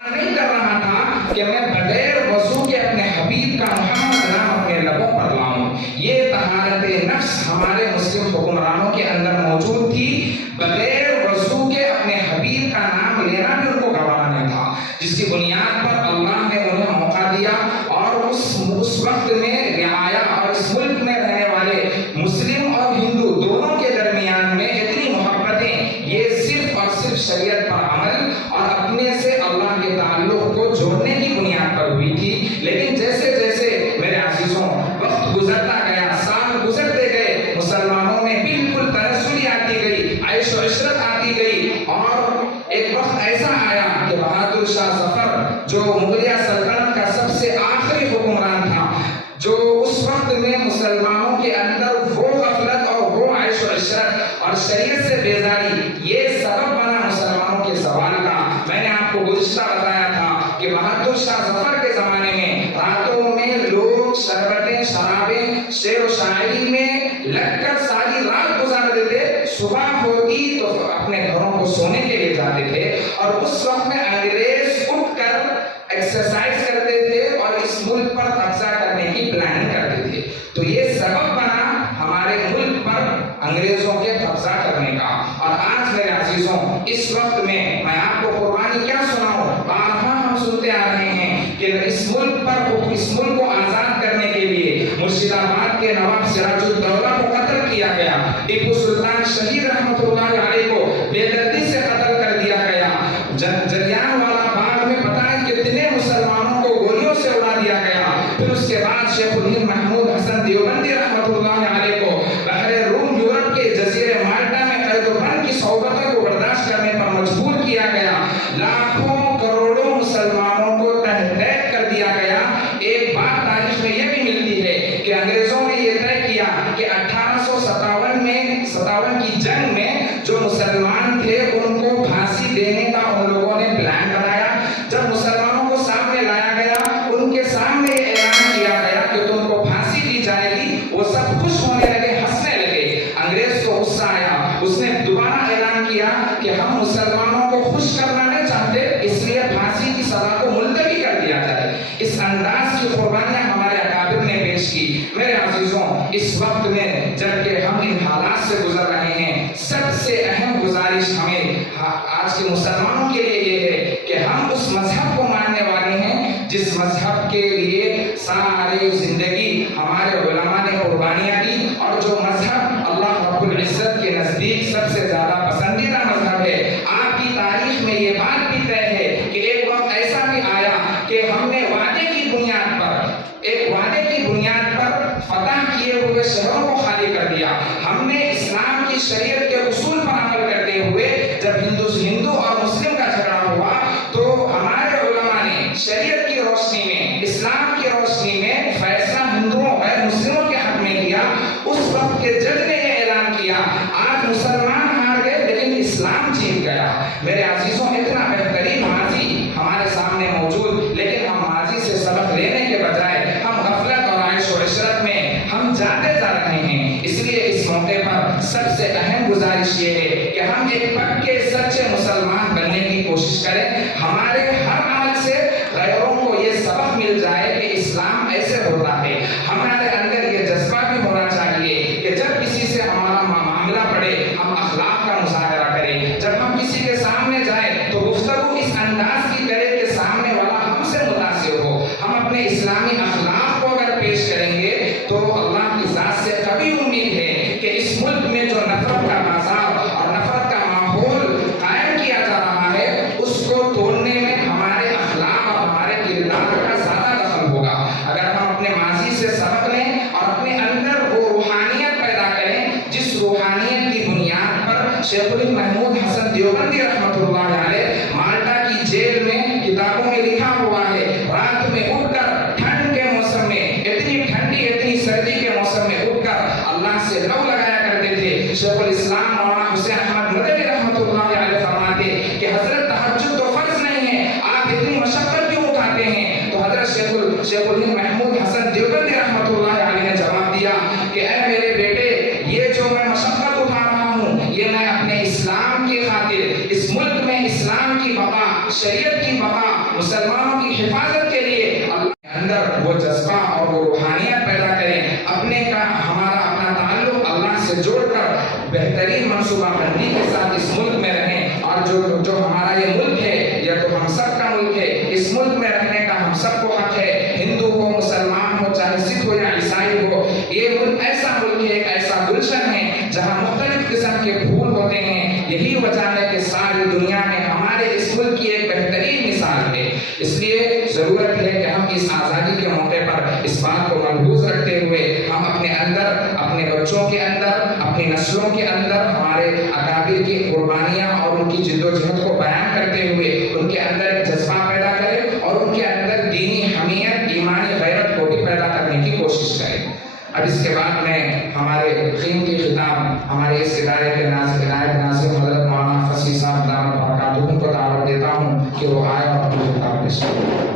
نہیں کر رہا تھا کہ میں بغیر وضو کے اپنے حبیب کا محمد نام اپنے لبوں پر لاؤں. یہ طہارت نفس ہمارے مسلم حکمرانوں کے اندر موجود تھی. بغیر وضو کے اپنے حبیب کا نام لینا بھی ان کو گوارا نہیں تھا، جس کی بنیاد پر اللہ نے انہیں موقع دیا. اور اس وقت میں رعایا اور اس ملک میں رہنے والے مسلم اور ہندو دونوں کے درمیان میں اتنی محبتیں یہ صرف اور صرف شریعت پر عمل اور اپنے سے اللہ کے تعلق کو جوڑنے کی بنیاد پر ہوئی تھی. لیکن جیسے جیسے میرے عزیزوں وقت گزرتا گیا، سال گزرتے گئے، مسلمانوں میں بالکل تنزلی آتی گئی، عیش و عشرت آتی گئی. اور ایک وقت ایسا آیا کہ بہادر شاہ ظفر جو مغلیہ سلطنت کا سب سے آخری حکمران تھا، جو اس وقت میں مسلمانوں کے اندر وہ غفلت اور وہ عیش و عشرت اور شریعت سے بیزاری یہ سبب بنا مسلمانوں کے زوال کا. میں نے آپ کو گزشتہ بتایا تھا کہ بہادر شاہ ظفر کے زمانے میں راتوں میں لوگ شربتیں، شرابیں، شعر و شاعری میں لگ کر ساری رات گزار دیتے. صبح ہوتی تو اپنے گھروں کو سونے کے لیے جاتے تھے. اور اس وقت میں انگریز اٹھ کر ایکسرسائز کرتے تھے اور اس ملک پر قبضہ کرنے کی پلاننگ کرتے تھے. تو یہ سبب بنا ہمارے ملک پر انگریزوں کے قبضہ کرنے کا. اور آج میرے عزیزوں اس وقت میں آپ کو قربانی کیا سناؤں، بارہا ہم سنتے آ رہے ہیں کہ اس ملک پر، اس ملک کو آزاد کرنے کے لیے مرشد آباد کے نواب سراج الدولہ کو قتل کیا گیا، ٹیپو سلطان شہید رحمۃ اللہ علیہ کو بے دردی سے قتل کر دیا گیا، جلیان والا باغ میں پتہ نہیں کتنے مسلمانوں کو گولیوں سے اڑا دیا گیا. پھر اس کے بعد شیخ الہند محمود حسن دیوبندی رحمۃ اللہ علیہ کو بحر روم یورپ کے جزیرے مالٹا میں قید و بند کی صحبتوں کو برداشت کرنے پر مجبور کیا گیا. لاکھوں کروڑوں مسلمانوں کو تحریک کر دیا گیا. ایک بات تاریخ میں یہ بھی ملتی ہے کہ انگریزوں نے یہ طے کیا کہ 1857 کی جنگ میں جو مسلمان تھے ان کو پھانسی دینے کا ان لوگوں نے پلان بنایا. جب مسلمانوں کو سامنے لایا گیا، ان کے سامنے اعلان کیا گیا کہ تم کو پھانسی دی جائے گی، وہ سب خوش ہونے لگے، ہنسنے لگے. انگریز کو غصہ آیا، اس نے دوبارہ اعلان کیا کہ ہم مسلمانوں کو خوش کرنا نہیں چاہتے، اس لیے پھانسی کی سزا کو ملتوی کر دیا جائے. اس انداز کی قربانیاں ہمارے اکابر نے پیش کی. میرے عزیزوں اس وقت میں جبکہ ہم ان حالات سے گزر رہے ہیں، سب سے اہم گزارش ہمیں آج کے مسلمانوں کے لیے یہ ہے کہ ہم اس مذہب کو ماننے والے ہیں جس مذہب کے لیے ساری زندگی ہمارے علماء نے قربانیاں دی، اور جو مذہب اللہ رب العزت کے نزدیک سب سے زیادہ پسندیدہ مذہب ہے. آپ کی تاریخ میں یہ بات بھی طے ہے کہ ایک وقت ایسا بھی آیا کہ ہم نے وعدے کی بنیاد پر فتح کیے ہوئے شہروں کو خالی کر دیا. ہم نے اسلام کی شریعت کے اصول پر عمل کرتے ہوئے جب ہندو اور مسلم کا جھگڑا ہوا تو ہمارے علماء نے شریعت کی روشنی میں، اسلام کی روشنی میں فیصلہ ہندوؤں اور مسلموں کے حق میں کیا. اس وقت کے جج نے یہ اعلان کیا آج مسلمان ہار گئے لیکن اسلام جیت گیا. میرے عزیزوں اتنا بہترین ماضی ہمارے سامنے موجود، لیکن ہم ماضی سے سبق لینے کے بجائے ہم غفلت اور عیش و عشرت میں ہم جاتے جا رہے ہیں. اس لیے اس موقع پر سب سے اہم گزارش یہ ہے کہ ہم ایک پکے سچے مسلمان بننے کی کوشش کریں. ہمارے ہر عمل سے غیروں کو یہ سبق مل جائے کہ اسلام ایسے ہوتا ہے. ہمارے اندر یہ جذبہ بھی ہونا چاہیے کہ جب کسی سے ہمارا معاملہ پڑے ہم اخلاق کا مظاہرہ کریں. جب ہم کسی کے سامنے جائیں تو گفتگو اس انداز کی کرے کہ سامنے والا ہم سے متاثر ہو. ہم اپنے اسلامی اخلاق کو اگر پیش کریں گے تو اللہ کی ذات سے کبھی امید ہے کہ اس ملک میں جو نفرت کا بازار اور نفرت کا ماحول قائم کیا جا رہا ہے اس کو توڑنے میں ہمارے اخلاق اور ہمارے کردار کا زیادہ دخل ہوگا. اگر ہم اپنے ماضی سے سبق لیں اور اپنے اندر وہ روحانیت پیدا کریں جس روحانیت کی بنیاد پر شیخ الہند محمود حسن دیوبندی رحمۃ اللہ علیہ مالٹا کی جیل میں کتابوں میں لکھا ہوا ہے، رات میں اٹھ کر ٹھنڈ کے موسم میں، اتنی سردی کے موسم میں اٹھ کر اللہ سے لو لگایا کرتے تھے. شیخ الاسلام مولانا حسین احمد مدنی رحمۃ اللہ علیہ فرماتے کہ حضرت تہجد تو فرض نہیں ہے، آپ اتنی مشقت کیوں اٹھاتے ہیں؟ تو حضرت شیخ الہند محمود حسن دیوبندی رحمۃ اللہ علیہ نے جواب دیا کہ اے میرے بیٹے، یہ جو میں مشقت اٹھا رہا ہوں یہ میں اپنے اسلام کی خاطر، اس ملک میں اسلام کی بقا، شریعت کی بقا مسلمانوں کی حفاظت کے لیے اللہ کے اندر وہ جذبہ اور وہ روحانیت پیدا کریں، اپنے کا ہمارا اپنا تعلق اللہ سے جوڑ کر بہترین منصوبہ بندی کے ساتھ اس ملک میں رہیں، اور جو ہمارا یہ ملک ہے یہ تو ہم سب کا ملک ہے، اس ملک میں رہنے کا ہم سب کو حق ہے، ہندو ہو مسلمان ہو چاہے سکھ ہو یا عیسائی ہو، یہ ملک ایسا ملک ہے، ایک ایسا گلشن ہے جہاں مختلف قسم کے پھول ہوتے ہیں، یہی وجہ ہے کہ ساری دنیا میں ہمارے اس ملک کی ایک بہترین مثال ہے۔ اس لیے ضرورت ہے کہ ہم اس آزادی کے موقع پر اس بات کو ملحوظ رکھتے ہوئے ہم اپنے اندر، اپنے بچوں کے اندر، اپنی نسلوں کے اندر ہمارے اکابر کی قربانیاں اور ان کی جد و جہد کو بیان کرتے ہوئے ان کے اندر ایک جذبہ پیدا کریں اور ان کے اندر دینی حمیت، ایمانی غیرت کو بھی پیدا کرنے کی کوشش کریں۔ اب اس کے بعد میں ہمارے قیمتی خطاب ہمارے اس ادارے کے نائب ناظم حضرت مولانا فصیح صاحب دامت برکاتہ کو دعوت دیتا ہوں کہ وہ آئے اور اپنے خطاب پیش کریں۔